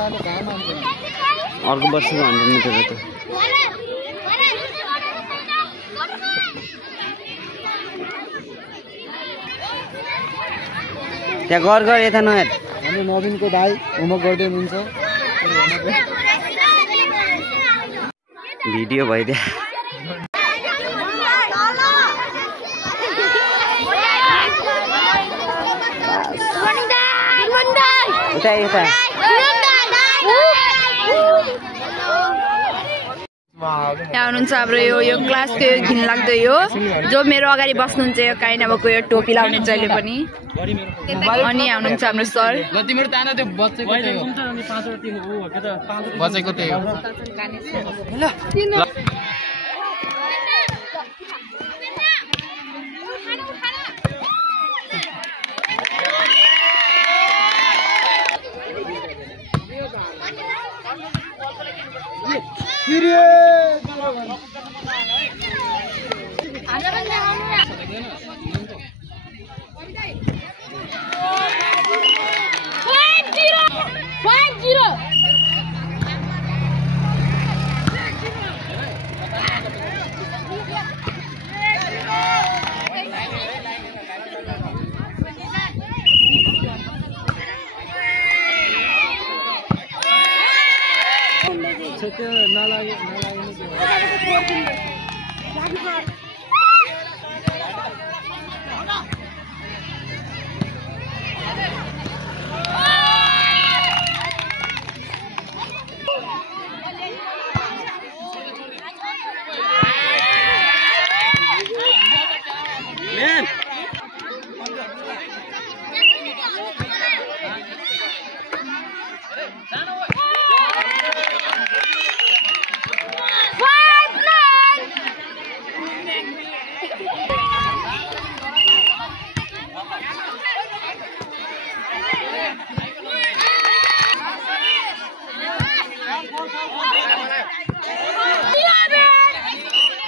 अर्को वर्षको 100 मिटर हो त त्यहाँ गर यता नहेर हामी नवीनको भाइ होमवर्क गर्दै हुनुहुन्छ भिडियो भइदियो यता यता यहाँ हुनुहुन्छ हाम्रो यो क्लासको यो घिनलाग्दो यो जो मेरो अगाडि बस्नुहुन्छ यो काइनाबाको यो टोपी लाउनुहुन्छ अहिले पनि अनि यहाँ हुनुहुन्छ हाम्रो सर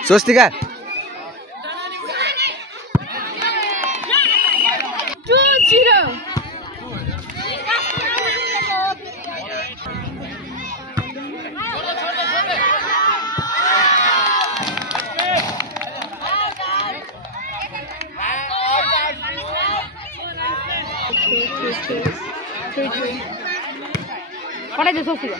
स्वस्तिका पठाइदियो स्वस्तिका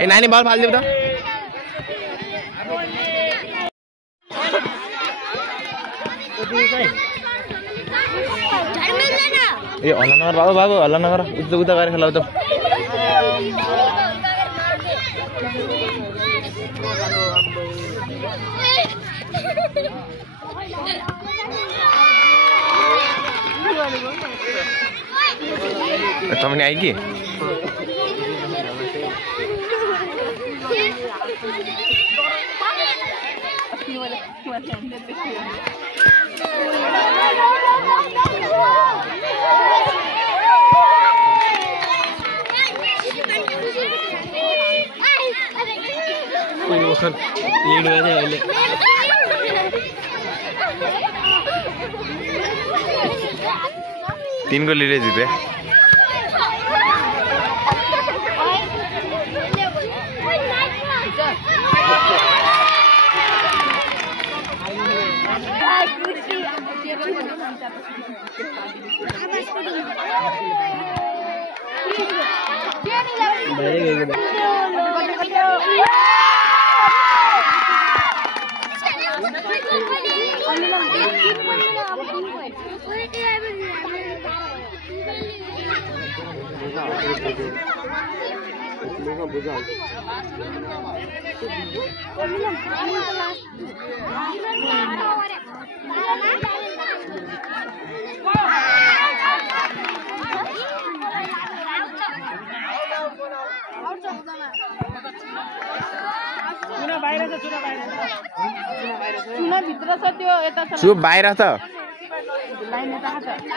ए नानी बल फाल्दिउ त ए हल्ला नगर बाबु बाबु हल्ला नगर उता उता गरेर खेलाउ त तपाईं आइ कि तीनको लिडे जिते चुप बाहिर छ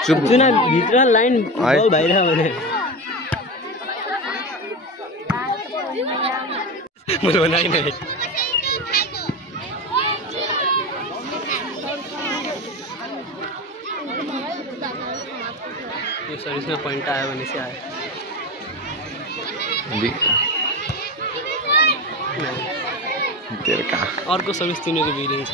चुप चुना भित्र लाइन बल भइरह भने मैले बनाइ नै यो सर्भिसमा पोइन्ट आयो भने चाहिँ आयो तेरो कहाँ अर्को सर्भिस तिनीको बिलिङ छ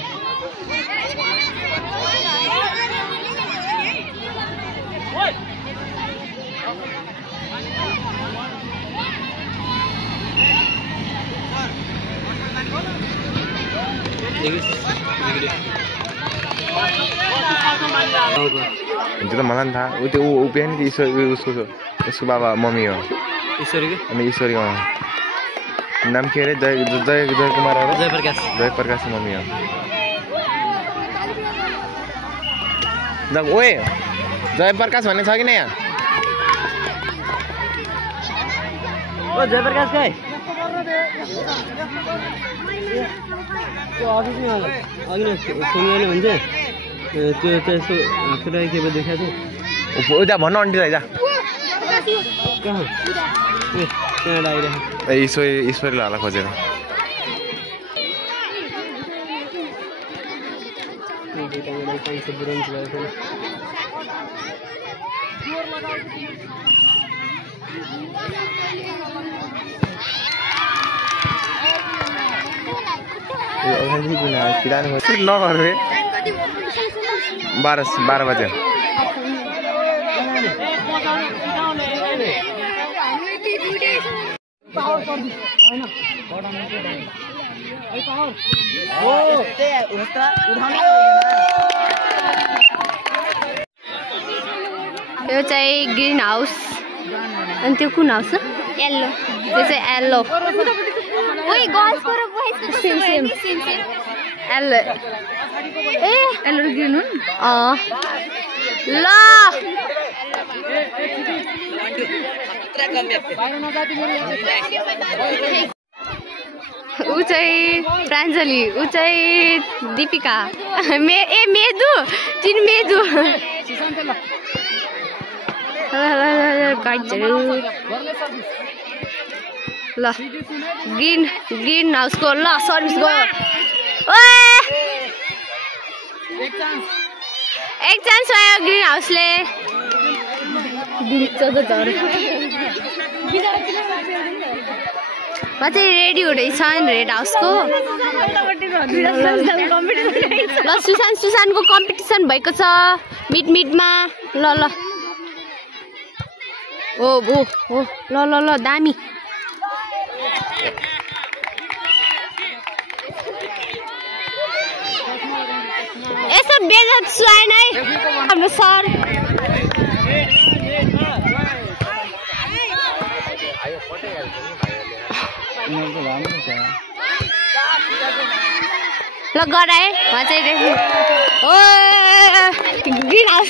त्यो त मलाई थाहा ऊ त्यो ऊ पनि उसको उसको बाबा मम्मी हो ईश्वरीको अनि ईश्वरीको नाम के अरे जय जय जय कुमार हो जय प्रकाश मम्मी हो ओए जय प्रकाश भन्ने छ कि नै यहाँ ओ जय प्रकाश गाई त्यो अफिसमा अघि नै फोन गर्ने भन्छ त्यो त यसो आफूलाई के पो देखाएको थियो उता भन्न अन्टीलाई जा कहाँ ए त्यहाँ आइरहेको ईश्वरीलाई होला खोजेर नगरे 12 बजे यो चाहिँ ग्रीन हाउस अनि त्यो कुन हाउस येल्लो त्यो चाहिँ येल्लो ओइ गर्ल्स को र बोइज को सेम येल्लो ए येल्लो र ग्रीन हुन् ल ऊ चाहिँ प्राञ्जली ऊ चाहिँ दीपिका मेदु तिन मेदु ल ग्रीन हाउसको ल सर्भिस गयो एक चान्स आयो ग्रीन हाउसले म चाहिँ रेडी हुँदैछ रेड हाउसको ल सुसानको कम्पिटिसन भएको छ मिडमा ल ओ ल दामी यसो बेजत सुहाएन है हाम्रो सर ल गराए म चाहिँ ओ ग्रीन हाउस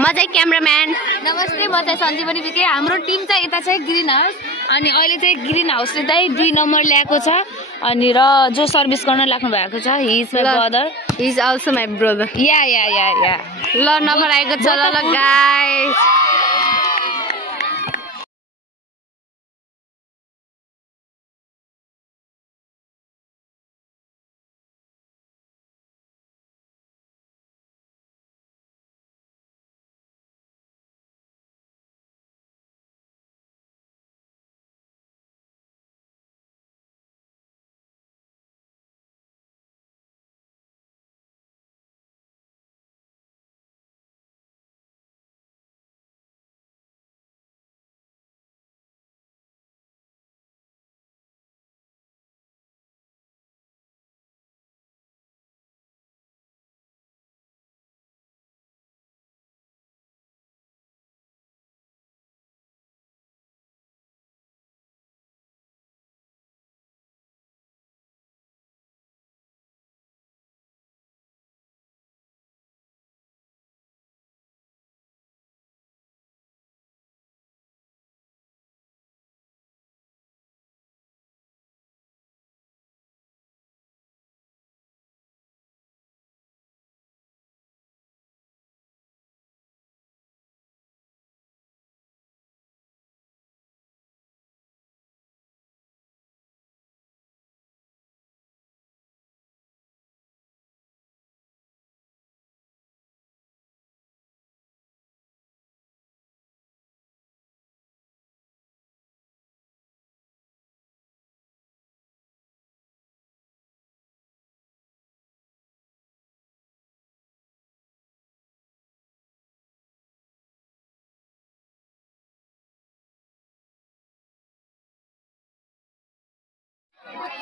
म चाहिँ क्यामेराम्यान नमस्ते म चाहिँ सञ्जीवनी बिके हाम्रो टिम चाहिँ यता चाहिँ ग्रीन हाउस अनि अहिले चाहिँ ग्रीन हाउसले चाहिँ 2 नम्बर ल्याएको छ अनि र जो सर्भिस गर्न लाग्नु भएको छ he is my brother he is also my brother या ल नम्बर आएको छ ल गाइस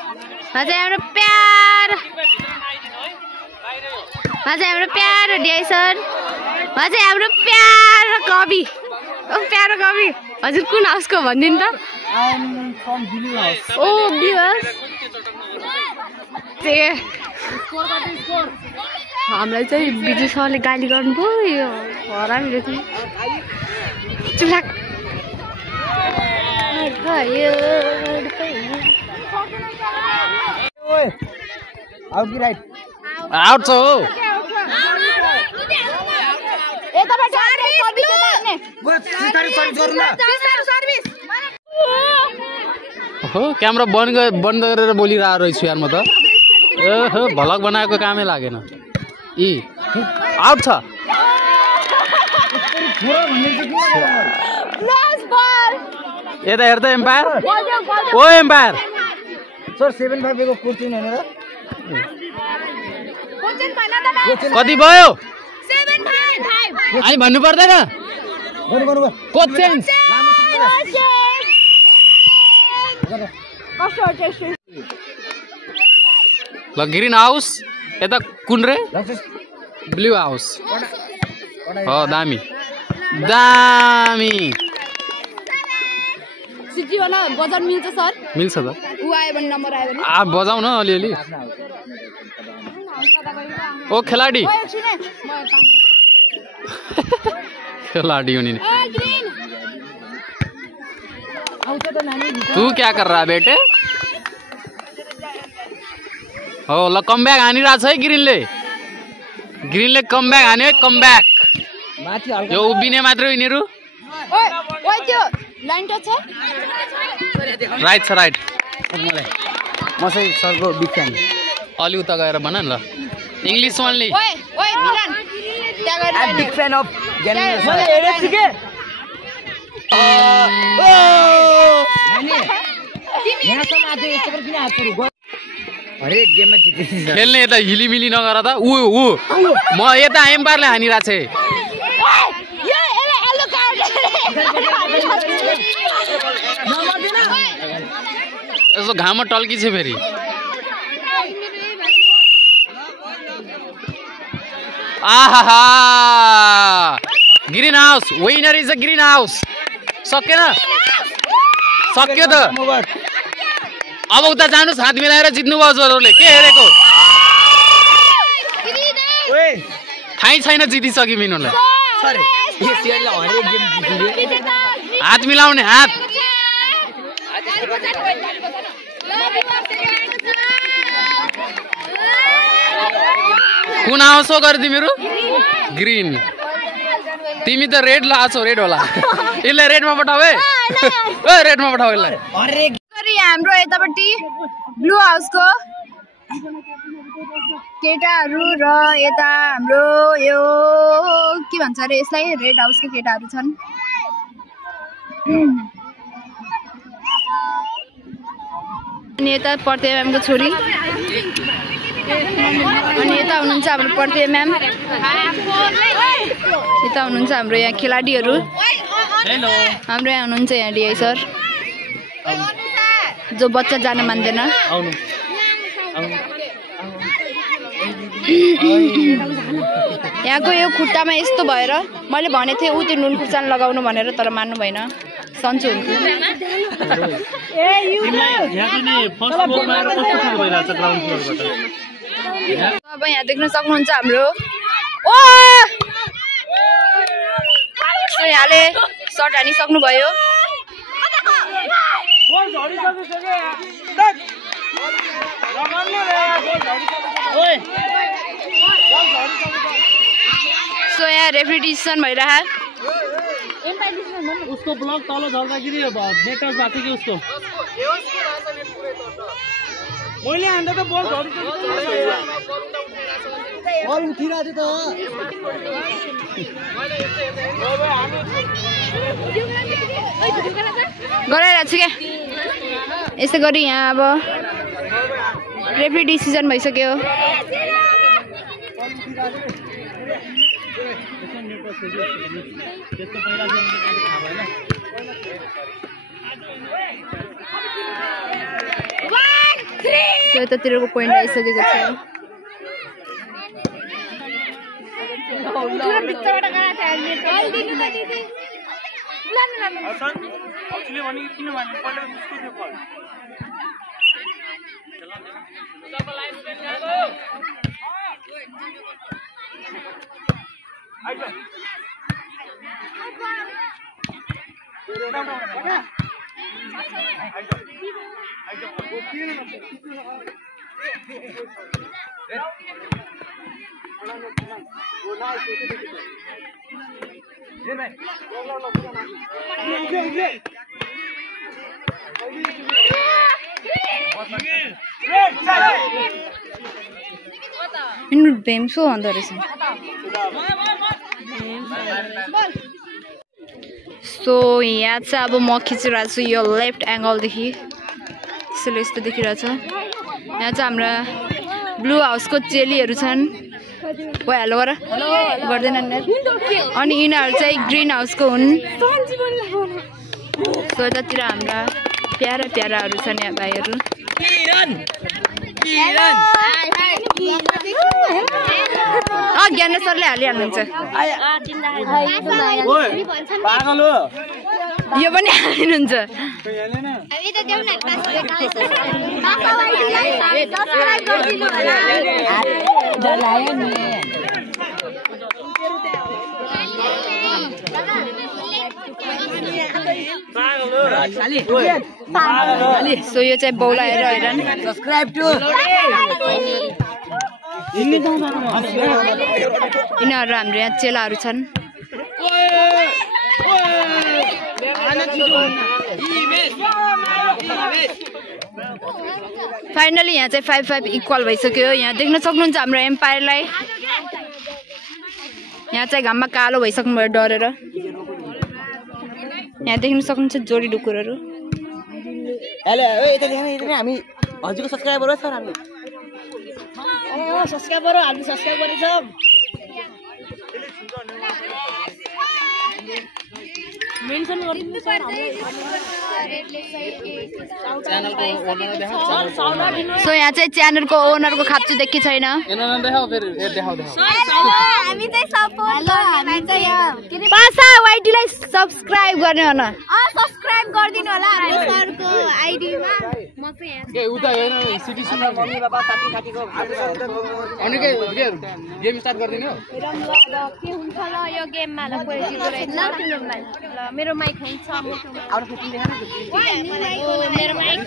हाम्रो प्यारो डिआइसन हाम्रो प्यारो कवि हजुर कुन हाउसको भनिदिनु त ओ ब्लू हाउस हामीलाई चाहिँ बिजु सरले गाली गर्नुभयो हरामी चुलाक आउट छ हो क्यामेरा बन्द गरेर बोलिरहेको रहेछु यार म त भलक बनाएको कामै लागेन आउट छ यता हेर त एम्पायर ओ एम्पायर सर 7-5 को कोचिङ हैन र कति भयो 7-5 अनि भन्नु पर्दैन कोच चेन्ज ल ग्रीन हाउस यता कुन रे ब्लू हाउस हो दामी बजार मिल्छ सर मिल्छ त उ आयो भने नम्बर आयो भने बजाउ न अलिअलि ओ खेलाडी खिलाड़ी होनी तू क्या कर रहा है बेटे हो ल कमब्याक हानिरहेछ है ग्रीनले कमब्याक हान्यो कमब्याक यो उभिने मात्र यिनीहरू राइट छ राइट म चाहिँ सरको बिग फ्यान अलि उता गएर भन न ल English only big fan of खेल्ने यता हिलिमिली नगर त ऊ म यता एम्पायरले हानिरहेको छ यसो घाममा टल्की छ फेरि आहा green house winner is a green house सकेन सक्यो त अब उता जानुस् हात मिलाएर जित्नु भयो जोरले के हेरेको थाहै छैन जितिसक्यो मिनुलाई हात मिलाउने हात कुन हाउस हो गरे तिमीहरू ग्रीन तिमी त रेड लाछौ रेड होला यसलाई रेडमा पठाऊ है ओ रेडमा पठाऊ यसलाई हाम्रो यतापट्टि ब्लू हाउसको केटाहरू र यता हाम्रो यो के भन्छ अरे यसलाई रेड हाउसको केटाहरू छन् अनि यता पर्ते म्यामको छोरी अनि यता हुनुहुन्छ हाम्रो पर्ते म्याम यता हुनुहुन्छ हाम्रो यहाँ खेलाडीहरू हाम्रो यहाँ हुनुहुन्छ यहाँ डिआई सर जो बच्चा जान मान्दैन यहाँको यो खुट्टामा यस्तो भएर मैले भनेको थिएँ ऊ त्यो नुन खुर्सानी लगाउनु भनेर तर मान्नु भएन सन्चो हुन्छ अब यहाँ देख्न सक्नुहुन्छ हाम्रो यहाँले सर्ट हानिसक्नु भयो सो यहाँ रेफ्री डिसिसन भइरह उसको ब्लॉक तल झर्दाखेरि नेटवर्क भएको थियो कि उसको मैले हान्दा त बल बल उठिरहेको गराइरहेको छु क्या यस्तै गरी यहाँ अब रेफ्री डिसिजन भइसक्यो सो यतातिरको पोइन्ट आइसकेको छ बेम्सो भन्दो रहेछ सो यहाँ चाहिँ अब म खिचिरहेको छु यो लेफ्ट एङ्गलदेखि त्यसैले यस्तो देखिरहेछ यहाँ चाहिँ हाम्रा ब्लू हाउसको चेलीहरू छन् ओ हेलो गर गर्दैनन् अनि यिनीहरू चाहिँ ग्रिन हाउसको हुन् सो यतातिर हाम्रा प्यारा प्याराहरू छन् यहाँ भाइहरू ज्ञानेश सरले हालिहाल्नुहुन्छ यो पनि हालिनुहुन्छ सो यो चाहिँ बौला हेर हैरान यिनीहरू हाम्रो यहाँ चेलाहरू छन् फाइनली यहाँ चाहिँ 5-5 इक्वल भइसक्यो यहाँ देख्न सक्नुहुन्छ हाम्रो एम्पायरलाई यहाँ चाहिँ घाममा कालो भइसक्नु भयो डरेर यहाँ देख्न सक्नुहुन्छ जोडी डुकुरहरू हामी हजुरको सब्सक्राइबर हो सर हामी सब्सक्राइबर हो हामी सब्सक्राइब गरेछौँ मेन्सन गर्दिनु सर सो यहाँ चाहिँ च्यानलको ओनरको खाप्चु देखि छैन वाइटीलाई सब्सक्राइब गर्ने हो न सब्सक्राइब गरिदिनु होला हाम्रो सरको आइडीमा म चाहिँ यहाँ उता हेर्न सिटी सुनर मम्मी बाबा साथी साथीको अनि के गेम स्टार्ट गर्दिनु हो के हुन्छ ल यो गेममा ल कोही जित्दो रहेछ ल मेरो माइक हुन्छ मेरो माइक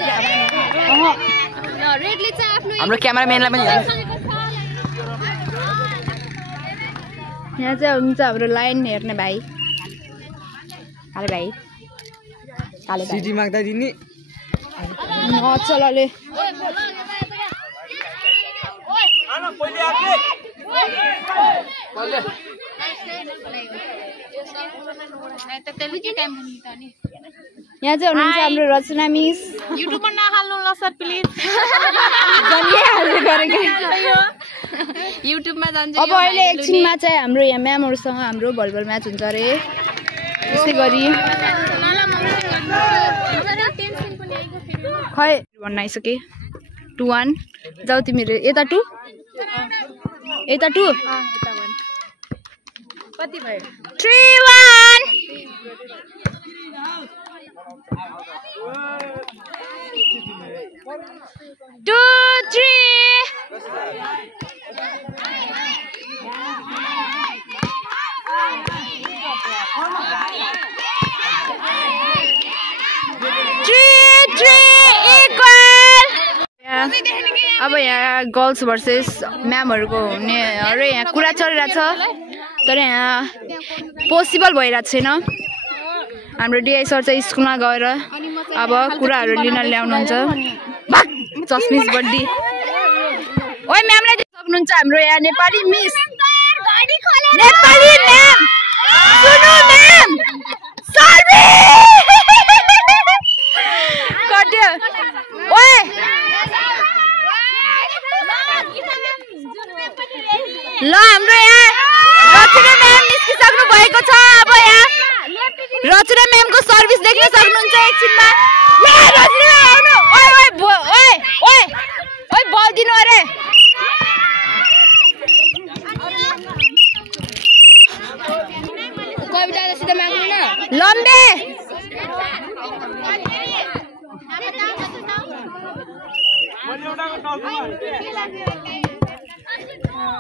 रेडले चाहिँ आफ्नो हाम्रो क्यामेराम्यानलाई पनि यहाँ चाहिँ हुन्छ हाम्रो लाइन हेर्ने भाइ काले भाइ सिटी माग्दा दिने अचलले यहाँ चाहिँ हुनुहुन्छ हाम्रो रचना मिस युट्युबमा नहाल्नु ल सर प्लिज युट्युबमा जान्छ अब अहिले एकछिनमा चाहिँ हाम्रो यहाँ म्यामहरूसँग हाम्रो भलिबल म्याच हुन्छ अरे त्यसै गरी खै भन्न आइसके 2-1 जाऊ तिमीहरू यता 2 यता 2 कति भयो 3-1 2-3 अब यहाँ गर्ल्स भर्सेस म्यामहरूको हुने अरे यहाँ कुरा चलिरहेछ तर यहाँ पोसिबल भइरहेको छैन हाम्रो डिआई सर चाहिँ स्कुलमा गएर अब कुराहरू लिन ल्याउनुहुन्छ चस्मिस बड्डी ओइ म्यामलाई सक्नुहुन्छ हाम्रो यहाँ नेपाली मिस नेपाली म्याम सुनु म्याम सर्वे कट्यो ओइ ल हाम्रो यहाँ रचना म्याम निस्किसक्नु भएको छ अब यहाँ रचना म्यामको सर्भिस देख्न सक्नुहुन्छ एकछिनमा रचना आउनु ओइ ओइ ओइ ओए ओए बल दिनु अरे कविताले सिधा माग्नु न लम्बे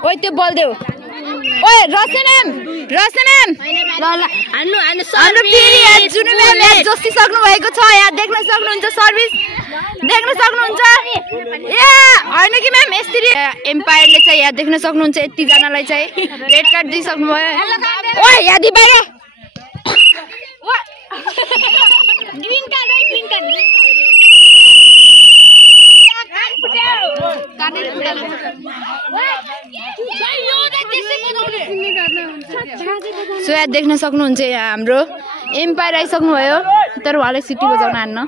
ओए त्यो बल देऊ ओए रसनम ल ल हाम्रो फेरि जुनु म्याम यहाँ जस्ती सक्नु भएको छ यहाँ देख्न सक्नुहुन्छ सर्भिस देख्न सक्नुहुन्छ ए हैन कि म्याम यसरी एम्पायरले चाहिँ यहाँ देख्न सक्नुहुन्छ यति जनालाई चाहिँ रेड कार्ड दिइसक्नु भयो ओए यहाँ दि बाहिर ग्रीन कार्ड सो यहाँ देख्न सक्नुहुन्छ यहाँ हाम्रो एम्पायर आइसक्नु भयो तर उहाँले सिटी बजाउन हान्न